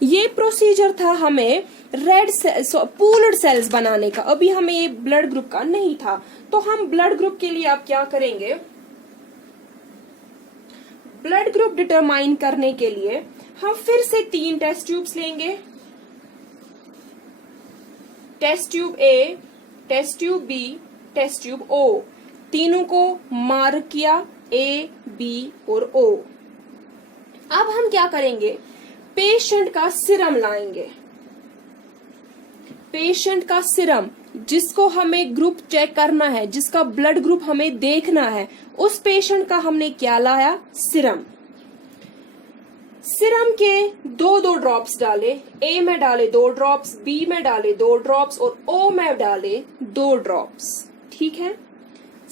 ये प्रोसीजर था हमें रेड पूल्ड सेल्स बनाने का। अभी हमें ये ब्लड ग्रुप का नहीं था, तो हम ब्लड ग्रुप के लिए आप क्या करेंगे, ब्लड ग्रुप डिटरमाइन करने के लिए हम फिर से 3 टेस्ट ट्यूब्स लेंगे। Test tube A, test tube B, test tube O. तीनों को मार्क किया, ए, बी और ओ। अब हम क्या करेंगे, पेशेंट का सिरम लाएंगे। पेशेंट का सिरम, जिसको हमें ग्रुप चेक करना है, जिसका ब्लड ग्रुप हमें देखना है, उस पेशेंट का हमने क्या लाया, सिरम। सिरम के 2-2 ड्रॉप्स डाले, ए में डाले 2 ड्रॉप्स, बी में डाले 2 ड्रॉप्स और ओ में डाले 2 ड्रॉप्स। ठीक है,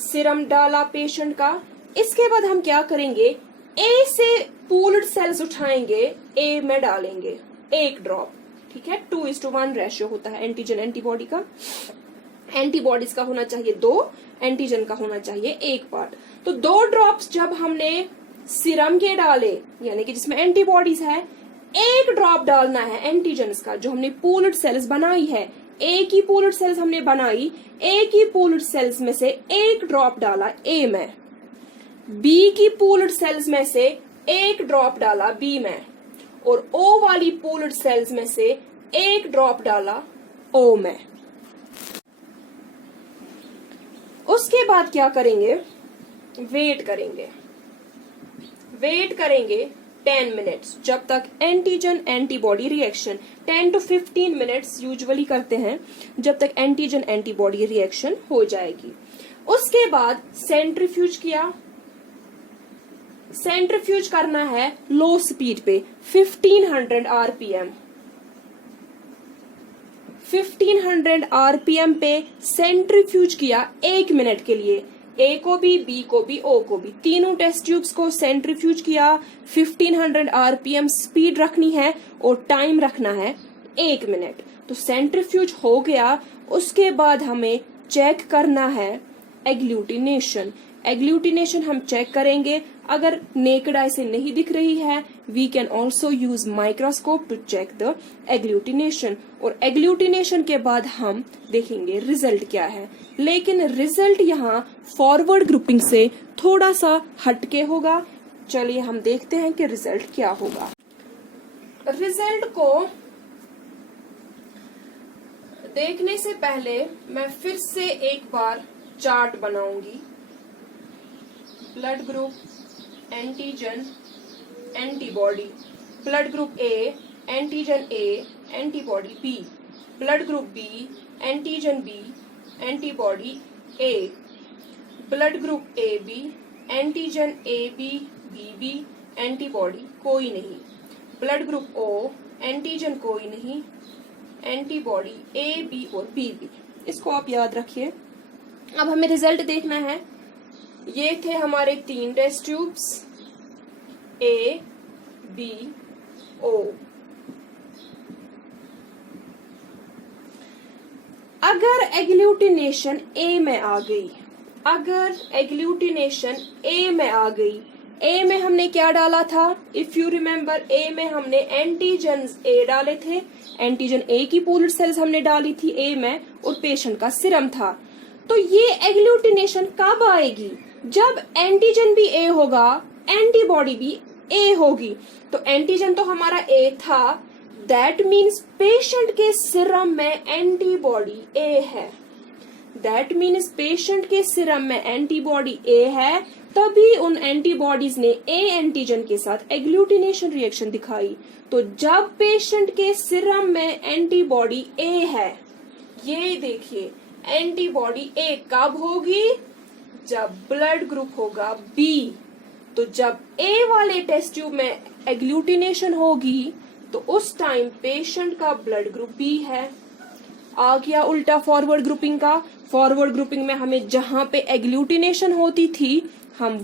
सिरम डाला पेशेंट का। इसके बाद हम क्या करेंगे, ए से पूल्ड सेल्स उठाएंगे, ए में डालेंगे 1 ड्रॉप। ठीक है, 2:1 रेशियो होता है एंटीजन एंटीबॉडी का। एंटीबॉडीज का होना चाहिए 2, एंटीजन का होना चाहिए 1 पार्ट। तो 2 ड्रॉप्स जब हमने सिरम के डाले, यानी कि जिसमें एंटीबॉडीज है, 1 ड्रॉप डालना है एंटीजन्स का, जो हमने पूल्ड सेल्स बनाई है। ए की पूल्ड सेल्स हमने बनाई, ए की पूल्ड सेल्स में से 1 ड्रॉप डाला ए में, बी की पूल्ड सेल्स में से 1 ड्रॉप डाला बी में, और ओ वाली पूल्ड सेल्स में से 1 ड्रॉप डाला ओ में। उसके बाद क्या करेंगे, वेट करेंगे। वेट करेंगे 10 मिनट्स, जब तक antigen antibody reaction, 10 to 15 minutes usually करते हैं, जब तक एंटीजन एंटीबॉडी रिएक्शन हो जाएगी। उसके बाद सेंट्रीफ्यूज किया। सेंट्रीफ्यूज करना है लो स्पीड पे, 1500 आरपीएम। 1500 आरपीएम पे सेंट्रीफ्यूज किया 1 मिनट के लिए। ए को भी, बी को भी, ओ को भी, तीनों टेस्ट ट्यूब्स को सेंट्रीफ्यूज किया। 1500 आरपीएम स्पीड रखनी है और टाइम रखना है 1 मिनट। तो सेंट्रीफ्यूज हो गया। उसके बाद हमें चेक करना है एग्लूटिनेशन। एग्लूटिनेशन हम चेक करेंगे। अगर नेकेड आई से नहीं दिख रही है, we can also use microscope to check the agglutination. और एग्लूटिनेशन के बाद हम देखेंगे रिजल्ट क्या है। लेकिन रिजल्ट यहाँ फॉरवर्ड ग्रुपिंग से थोड़ा सा हटके होगा। चलिए हम देखते हैं कि रिजल्ट क्या होगा। रिजल्ट को देखने से पहले मैं फिर से एक बार चार्ट बनाऊंगी। Blood group, antigen, antibody. Blood group A, antigen A, antibody B. Blood group B, antigen B, antibody A. Blood group A B, antigen A B, B B, antibody कोई नहीं। ब्लड ग्रुप ओ, एंटीजन कोई नहीं, antibody A B और B B. इसको आप याद रखिए। अब हमें रिजल्ट देखना है। ये थे हमारे 3 टेस्ट ट्यूब्स, ए, बी, ओ। अगर एग्लूटिनेशन ए में आ गई, अगर एग्लूटिनेशन ए में आ गई, ए में हमने क्या डाला था, इफ यू रिमेम्बर, ए में हमने एंटीजन ए डाले थे। एंटीजन ए की पूल्ड सेल्स हमने डाली थी ए में, और पेशेंट का सिरम था। तो ये एग्लूटिनेशन कब आएगी, जब एंटीजन भी ए होगा, एंटीबॉडी भी ए होगी। तो एंटीजन तो हमारा ए था, दैट मीन्स पेशेंट के सिरम में एंटीबॉडी ए है। दैट मीन्स पेशेंट के सिरम में एंटीबॉडी ए है, तभी उन एंटीबॉडीज ने ए एंटीजन के साथ एग्लूटिनेशन रिएक्शन दिखाई। तो जब पेशेंट के सिरम में एंटीबॉडी ए है, ये देखिए एंटीबॉडी ए कब होगी, जब ब्लड ग्रुप होगा बी। तो जब ए वाले टेस्ट ट्यूब में एग्लूटिनेशन होगी, तो उस टाइम पेशेंट का ब्लड ग्रुप बी है। आ गया उल्टा फॉरवर्ड ग्रुपिंग का। फॉरवर्ड ग्रुपिंग में हमें जहां पे एग्लूटिनेशन होती थी, हम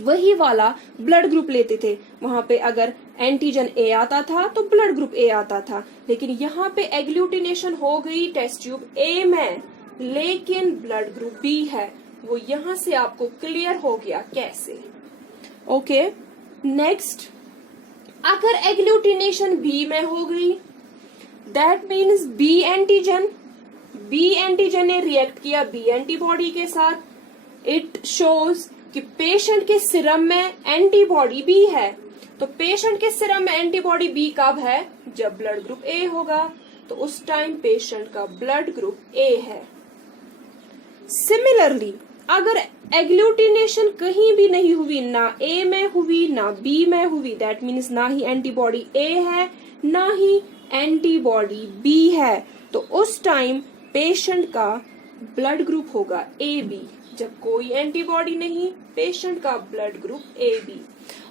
वही वाला ब्लड ग्रुप लेते थे। वहां पे अगर एंटीजन ए आता था तो ब्लड ग्रुप ए आता था। लेकिन यहाँ पे एग्लूटिनेशन हो गई टेस्ट ट्यूब ए में, लेकिन ब्लड ग्रुप बी है। वो यहां से आपको क्लियर हो गया कैसे। ओके, नेक्स्ट अगर एग्लूटिनेशन बी में हो गई, दैट मीन्स बी एंटीजन ने रिएक्ट किया बी एंटीबॉडी के साथ, इट शोज कि पेशेंट के सीरम में एंटीबॉडी बी है। तो पेशेंट के सीरम में एंटीबॉडी बी कब है? जब ब्लड ग्रुप ए होगा, तो उस टाइम पेशेंट का ब्लड ग्रुप ए है। सिमिलरली अगर एग्लूटिनेशन कहीं भी नहीं हुई, ना ए में हुई ना बी में हुई, दैट मीन्स ना ही एंटीबॉडी ए है ना ही एंटीबॉडी बी है, तो उस टाइम पेशेंट का ब्लड ग्रुप होगा ए बी। जब कोई एंटीबॉडी नहीं, पेशेंट का ब्लड ग्रुप ए बी।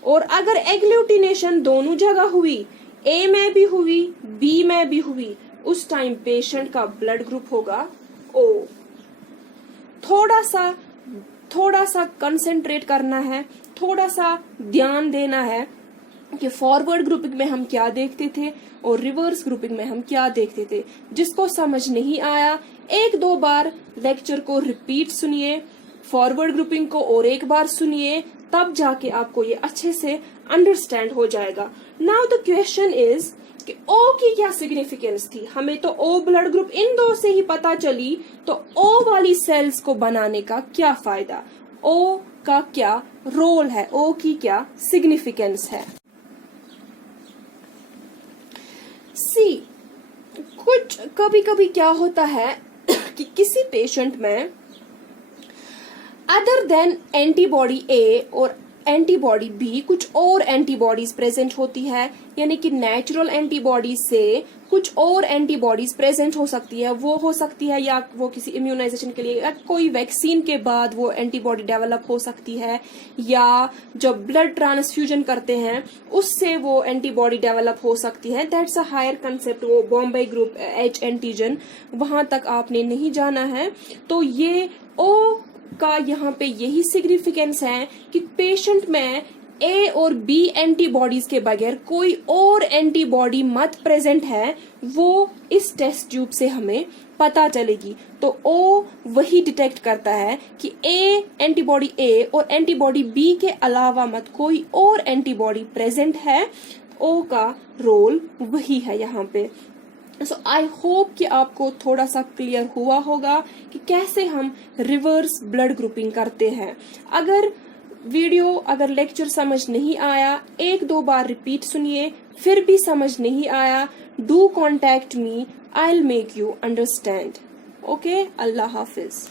और अगर एग्लूटिनेशन दोनों जगह हुई, ए में भी हुई बी में भी हुई, उस टाइम पेशेंट का ब्लड ग्रुप होगा ओ। थोड़ा सा कंसेंट्रेट करना है, थोड़ा सा ध्यान देना है कि फॉरवर्ड ग्रुपिंग में हम क्या देखते थे और रिवर्स ग्रुपिंग में हम क्या देखते थे। जिसको समझ नहीं आया, एक दो बार लेक्चर को रिपीट सुनिए, फॉरवर्ड ग्रुपिंग को और एक बार सुनिए, तब जाके आपको ये अच्छे से अंडरस्टैंड हो जाएगा। नाउ द क्वेश्चन इज कि ओ की क्या सिग्निफिकेंस थी? हमें तो ओ ब्लड ग्रुप इन दो से ही पता चली, तो ओ वाली सेल्स को बनाने का क्या फायदा? ओ का क्या रोल है? ओ की क्या सिग्निफिकेंस है? सी, कुछ कभी कभी क्या होता है कि किसी पेशेंट में अदर देन एंटीबॉडी ए और एंटीबॉडी बी कुछ और एंटीबॉडीज प्रेजेंट होती है, यानी कि नेचुरल एंटीबॉडी से कुछ और एंटीबॉडीज प्रेजेंट हो सकती है। वो हो सकती है या वो किसी इम्यूनाइजेशन के लिए या कोई वैक्सीन के बाद वो एंटीबॉडी डेवलप हो सकती है, या जब ब्लड ट्रांसफ्यूजन करते हैं उससे वो एंटीबॉडी डेवलप हो सकती है। दैट्स अ हायर कंसेप्ट, वो बॉम्बे ग्रुप एच एंटीजन, वहां तक आपने नहीं जाना है। तो ये ओ का यहाँ पे यही सिग्निफिकेंस है कि पेशेंट में ए और बी एंटीबॉडीज के बगैर कोई और एंटीबॉडी मत प्रेजेंट है, वो इस टेस्ट ट्यूब से हमें पता चलेगी। तो ओ वही डिटेक्ट करता है कि ए एंटीबॉडी ए और एंटीबॉडी बी के अलावा मत कोई और एंटीबॉडी प्रेजेंट है। ओ का रोल वही है यहाँ पे। सो आई होप कि आपको थोड़ा सा क्लियर हुआ होगा कि कैसे हम रिवर्स ब्लड ग्रुपिंग करते हैं। अगर लेक्चर समझ नहीं आया, एक दो बार रिपीट सुनिए, फिर भी समझ नहीं आया, do contact me, I will make you understand. Okay, Allah Hafiz.